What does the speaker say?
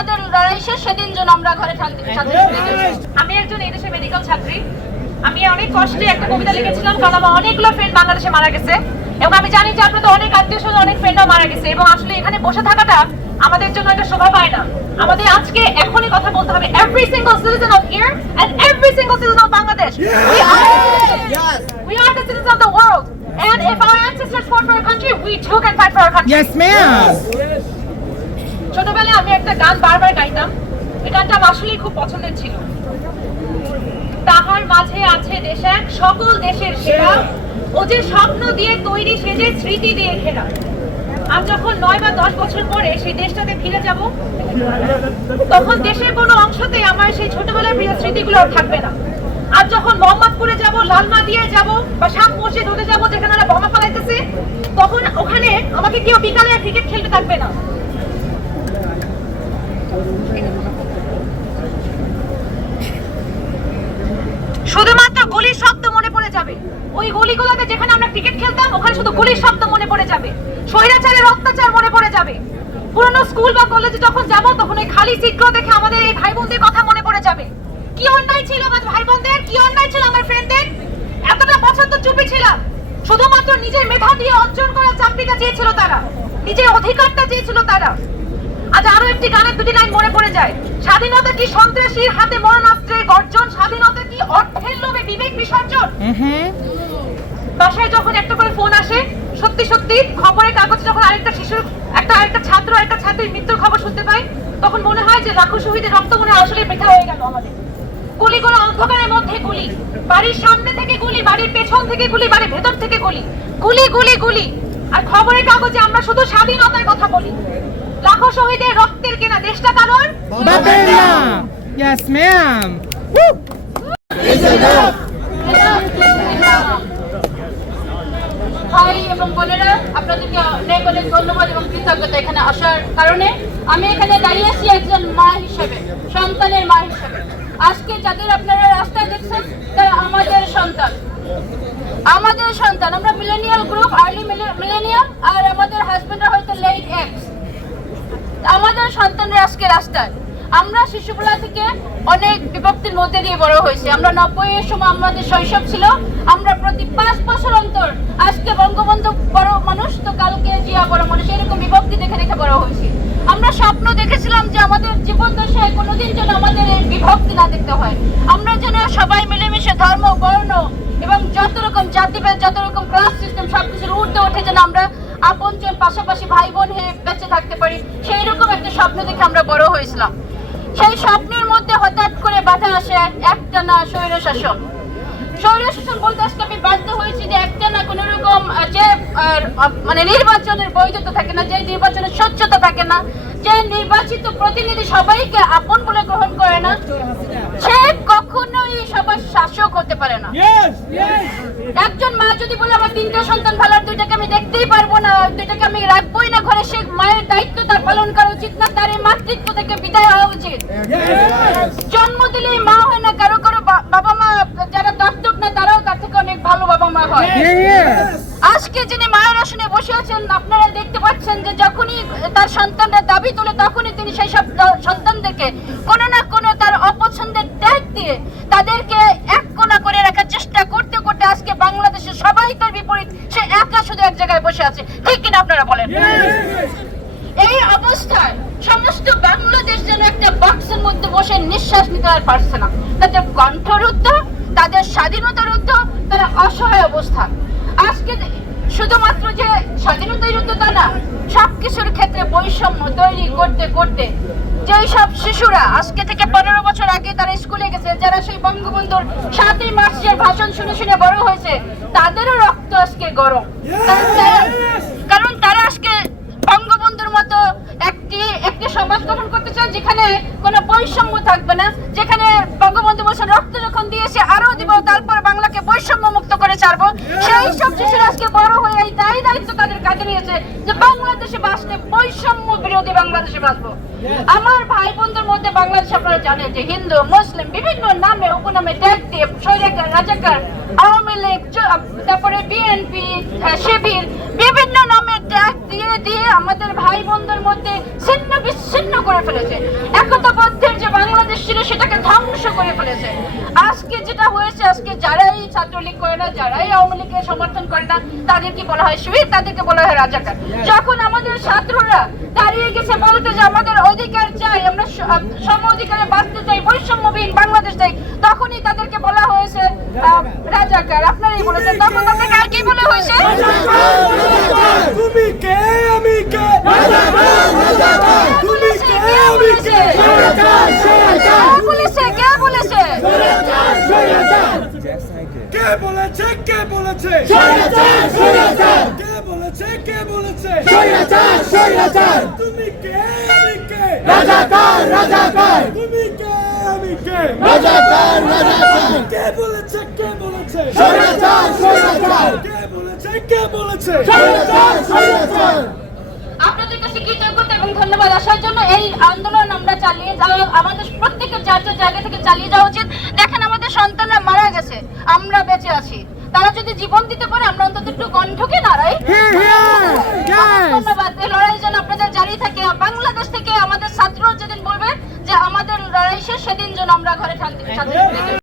আমাদের লড়াই শেষ সেদিন যেন আমরা ঘরে শান্তি আমি একজন এদেশে মেডিকেল ছাত্রী। আমি অনেক কষ্টে একটা কবিতা লিখেছিলাম কারণ আমার অনেকগুলো ফ্রেন্ড বাংলাদেশে মারা গেছে। এবং আমি জানি যে আপনাদের অনেক আত্মীয় স্বজন অনেক ফ্রেন্ডও মারা গেছে। এবং আসলে এখানে বসে থাকাটা আমাদের জন্য একটা শোভা পায় না। আমাদের আজকে এখনই কথা বলতে হবে। Every single citizen of here and every single citizen of Bangladesh we are we are the citizens of the world. And if our ancestors fought for our country we too can fight for our country. Yes, ma'am. ছোটবেলায় আমি একটা গান বারবার গাইতাম। এই গানটা আসলেই খুব পছন্দের ছিল। তাহার মাঝে আছে দেশ এক, সকল দেশের সেরা। ও যে স্বপ্ন দিয়ে তৈরি, সে যে স্মৃতি দিয়ে ঘেরা। আজ যখন নয় বা দশ বছর পরে সেই দেশটাতে ফিরে যাব, তখন দেশের কোনো অংশতে আমার সেই ছোটবেলার প্রিয় স্মৃতিগুলো আর থাকবে না। আজ যখন মোহাম্মদপুরে যাব লালমা দিয়ে যাব, বা সাত মসজিদ হতে যাব, যেখানে ওরা বোমা ফালাইতেছে, তখন ওখানে আমাকে কেউ বিকালে ক্রিকেট খেলতে থাকবে না। শুধুমাত্র গুলির শব্দ মনে পড়ে যাবে। ওই গলিগুলোতে যেখানে আমরা ক্রিকেট খেলতাম, ওখানে শুধু গুলির শব্দ মনে পড়ে যাবে। স্বৈরাচারের অত্যাচার মনে পড়ে যাবে। পুরনো স্কুল বা কলেজে যখন যাব, তখন ওই খালি চিত্র দেখে আমাদের এই ভাই বোনদের কথা মনে পড়ে যাবে। কি অন্যায় ছিল আমার ভাই বোনদের কি অন্যায় ছিল আমার ফ্রেন্ডদের এতটা বছর তো চুপি ছিলাম। শুধুমাত্র নিজের মেধা দিয়ে অর্জন করার চাকরিটা চেয়েছিল তারা। নিজের অধিকারটা চেয়েছিল তারা। আজ আরও একটি গানের দুটি লাইন মনে পড়ে যায়। স্বাধীনতা কি সন্ত্রাসীর হাতে মরণাস্ত্রের গর্জন? স্বাধীনতা কি অর্থের লোভে বিবেক বিসর্জন. বাসায় যখন একটা করে ফোন আসে সত্যি সত্যি খবরের কাগজে যখন আরেকটা শিশুর একটা আরেকটা ছাত্র একটা ছাত্রীর মৃত্যুর খবর শুনতে পাই তখন মনে হয় যে লাখো শহীদের রক্ত মনে হয় আসলে বৃথা হয়ে গেল আমাদের। গুলি গুলিগুলো অন্ধকারের মধ্যে গুলি বাড়ির সামনে থেকে গুলি বাড়ির পেছন থেকে গুলি বাড়ির ভেতর থেকে গুলি গুলি গুলি গুলি আর খবরের কাগজে আমরা শুধু স্বাধীনতার কথা বলি লাখো শহীদের রক্তের কেনা দেশটা কারণ Babella. Yes, ma'am. ভাই এবং বোনেরা আপনাদেরকে অনেক ধন্যবাদ এবং কৃতজ্ঞতা এখানে আসার কারণে। আমি এখানে দাঁড়িয়ে আছি একজন মা হিসেবে সন্তানের মা হিসেবে। আজকে যাদের আপনারা রাস্তায় দেখছেন তারা আমাদের সন্তান। আমাদের সন্তান আমরা মিলেনিয়াল গ্রুপ আর্লি মিলেনিয়াল আর আমাদের হাজবেন্ডরা হয়তো লেট এক্স আমাদের সন্তানরা আজকে রাস্তায়। আমরা শিশুবেলা থেকে অনেক বিভক্তির মধ্যে দিয়ে বড় হয়েছি। আমরা নব্বই এর সময় আমাদের শৈশব ছিল। আমরা প্রতি পাঁচ বছর অন্তর আজকে বঙ্গবন্ধু বড় মানুষ, তো কালকে জিয়া বড় মানুষ, এরকম বিভক্তি দেখে দেখে বড় হয়েছি। আমরা স্বপ্ন দেখেছিলাম যে আমাদের জীবন দশায় কোনোদিন যেন আমাদের এই বিভক্তি না দেখতে হয়। আমরা যেন সবাই মিলেমিশে ধর্ম, বর্ণ এবং যত রকম জাতিভেদ, যত রকম ক্লাস সিস্টেম সবকিছুর ঊর্ধ্বে উঠে যেন আমরা আপনজন পাশাপাশি ভাই বোন হয়ে বেঁচে থাকতে পারি সেই রকম একটা স্বপ্ন দেখে আমরা বড় হয়েছিলাম। সেই স্বপ্নের মধ্যে হঠাৎ করে বাধা আসে স্বৈর শাসন স্বৈর শাসন বলতে আমি বাধ্য হয়েছি যে একটানা কোনো রকম যে মানে নির্বাচনের বৈধতা থাকে না, যে নির্বাচনের স্বচ্ছতা থাকে না, যে নির্বাচিত প্রতিনিধি সবাইকে আপন বলে গ্রহণ করে না, সে কখনোই সবার শাসক হতে পারে না। একজন মা যদি বলে আমার তিনটা সন্তান ভালো আর দুইটাকে আমি দেখতেই পারব না দুইটাকে আমি রাখবোই না ঘরে সে মায়ের দায়িত্ব তার পালন করা উচিত না তার এই মাতৃত্ব থেকে বিদায় হওয়া উচিত। জন্ম দিলেই মা হয় না কারও কারও বাবা মা যারা দত্তক না তারাও তার থেকে অনেক ভালো বাবা মা হয়. আজকে যিনি মায়ের আসনে বসে আছেন আপনারা দেখতে পাচ্ছেন যে যখনই তার সন্তানরা দাবি তোলে তখনই তিনি সেই সব সন্তানদেরকে কোনো না কোনো তার অপছন্দের দিয়ে তাদেরকে এক কোনা করে রাখার চেষ্টা করতে করতে আজকে বাংলাদেশের সবাই তার বিপরীত। সে একা শুধু এক জায়গায় বসে আছে। ঠিক কিনা আপনারা বলেন? এই অবস্থায় সমস্ত বাংলাদেশ যেন একটা বক্সের মধ্যে বসে নিঃশ্বাস নিতে আর পারছে না। তাদের কণ্ঠরুদ্ধ, তাদের স্বাধীনতারুদ্ধ, তারা অসহায় অবস্থা আজকে যে- শুধুমাত্র যে স্বাধীনতার যুদ্ধ তা না সবকিছুর ক্ষেত্রে বৈষম্য তৈরি করতে করতে। যেই সব শিশুরা আজকে থেকে পনেরো বছর আগে তারা স্কুলে গেছে যারা সেই বঙ্গবন্ধুর সাতই মার্চের ভাষণ শুনে শুনে বড় হয়েছে তাদেরও রক্ত আজকে গরম। কারণ তারা- আজকে বঙ্গবন্ধুর মতো একটি একটি সমাজ গঠন করতে চান যেখানে কোনো বৈষম্য থাকবে না যেখানে বঙ্গবন্ধু বলছেন রক্ত যখন দিয়েছে আরও দিব তারপর বাংলাকে বৈষম্য মুক্ত ছাড়বো সেই সব শিশুরা আজকে বড় হয়ে এই দায়ী দায়িত্ব তাদের কাঁধে নিয়েছে যে বাংলাদেশে বাঁচতে বৈষম্য বিরোধী বাংলাদেশে বাঁচবো। আমার ভাই বোনদের মধ্যে বাংলাদেশ আপনারা জানেন যে হিন্দু, মুসলিম, বিভিন্ন নামে, উপনামে ট্যাগ দিয়ে সৈরাকার রাজাকার, আওয়ামী লীগ তারপরে বিএনপি শিবির, বিভিন্ন নামে ট্যাগ দিয়ে দিয়ে আমাদের ভাই বোনদের মধ্যে ছিন্ন বিচ্ছিন্ন করে ফেলেছে। একতাবদ্ধের যে বাংলাদেশ ছিল সেটাকে ধ্বংস করে ফেলেছে। আজকে যেটা হয়েছে আজকে যারাই ছাত্রলীগ করে না যারাই আওয়ামী লীগকে সমর্থন করে না তাদেরকে বলা হয় শহীদ তাদেরকে বলা হয় রাজাকার। যখন আমাদের ছাত্ররা দাঁড়িয়ে গেছে বলতে যে আমাদের অধিকার চাই আমরা সম অধিকারে বাঁচতে চাই বৈষম্যবিহীন বাংলাদেশ চাই তখনই তাদেরকে বলা হয়েছে রাজাকার। আপনারাই বলেছেন। তখন তাদেরকে আর কি বলে হয়েছে? তুমি কে? আমি কে? তুমি কে? আমি কে বলেছে কে বলেছে কে বলেছে? কে বলেছে? কে বলেছে? কে বলেছে? তুমি কে আমি কে? তুমি কে আমি কে? কে বলেছে? কে বলেছে? কে বলেছে? কে বলেছে? আপনাদের কাছে কৃতজ্ঞতা এবং ধন্যবাদ আসার জন্য এই আন্দোলন আমরা চালিয়ে যাওয়া আমাদের প্রত্যেকের যার যার জায়গা থেকে চালিয়ে যাওয়া উচিত। দেখেন আমাদের সন্তানরা গেছে আমরা বেঁচে আছি। তারা যদি জীবন দিতে পারে আমরা অন্তত একটু কণ্ঠকে দাঁড়াই. ধন্যবাদ। এই লড়াই যেন আপনাদের জারি থাকে বাংলাদেশ থেকে আমাদের ছাত্র যেদিন বলবে যে আমাদের লড়াই শেষ সেদিন যেন আমরা ঘরে থাকি শান্তি